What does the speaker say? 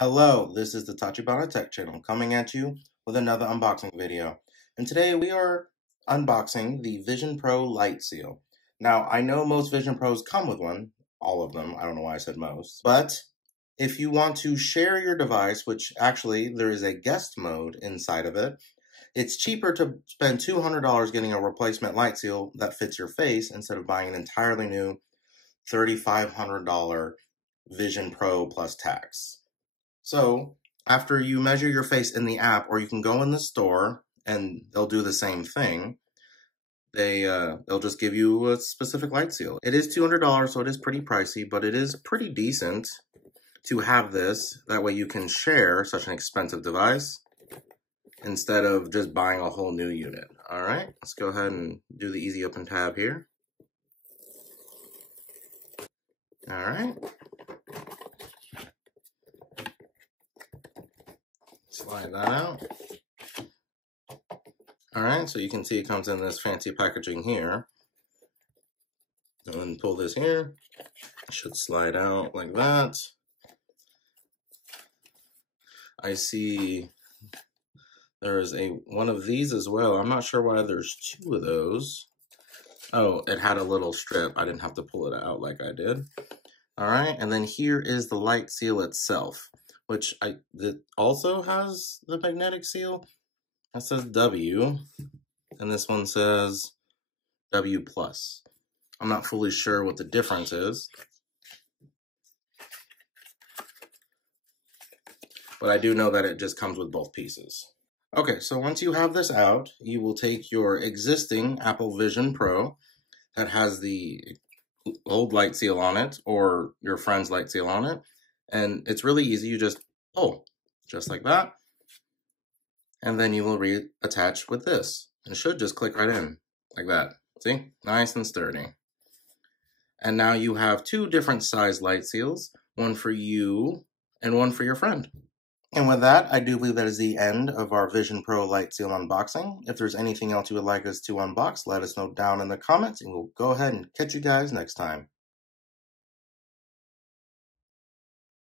Hello, this is the Tachibana Tech channel coming at you with another unboxing video. And today we are unboxing the Vision Pro Lite Seal. Now, I know most Vision Pros come with one, all of them, I don't know why I said most, but if you want to share your device, which actually there is a guest mode inside of it, it's cheaper to spend $200 getting a replacement Lite Seal that fits your face instead of buying an entirely new $3,500 Vision Pro plus tax. So after you measure your face in the app, or you can go in the store and they'll do the same thing, they'll just give you a specific Lite Seal. It is $200, so it is pretty pricey, but it is pretty decent to have this. That way you can share such an expensive device instead of just buying a whole new unit. All right, let's go ahead and do the easy open tab here. All right. Slide that out. All right, so you can see it comes in this fancy packaging here. And then pull this here. It should slide out like that. I see there is one of these as well. I'm not sure why there's two of those. Oh, it had a little strip. I didn't have to pull it out like I did. All right, and then here is the Lite Seal itself, which that also has the magnetic seal. That says W, and this one says W+. I'm not fully sure what the difference is, but I do know that it just comes with both pieces. Okay, so once you have this out, you will take your existing Apple Vision Pro that has the old Lite Seal on it, or your friend's Lite Seal on it, and it's really easy. You just pull, just like that, and then you will reattach with this. It should just click right in, like that. See? Nice and sturdy. And now you have two different size Lite Seals, one for you and one for your friend. And with that, I do believe that is the end of our Vision Pro Lite Seal unboxing. If there's anything else you would like us to unbox, let us know down in the comments, and we'll go ahead and catch you guys next time.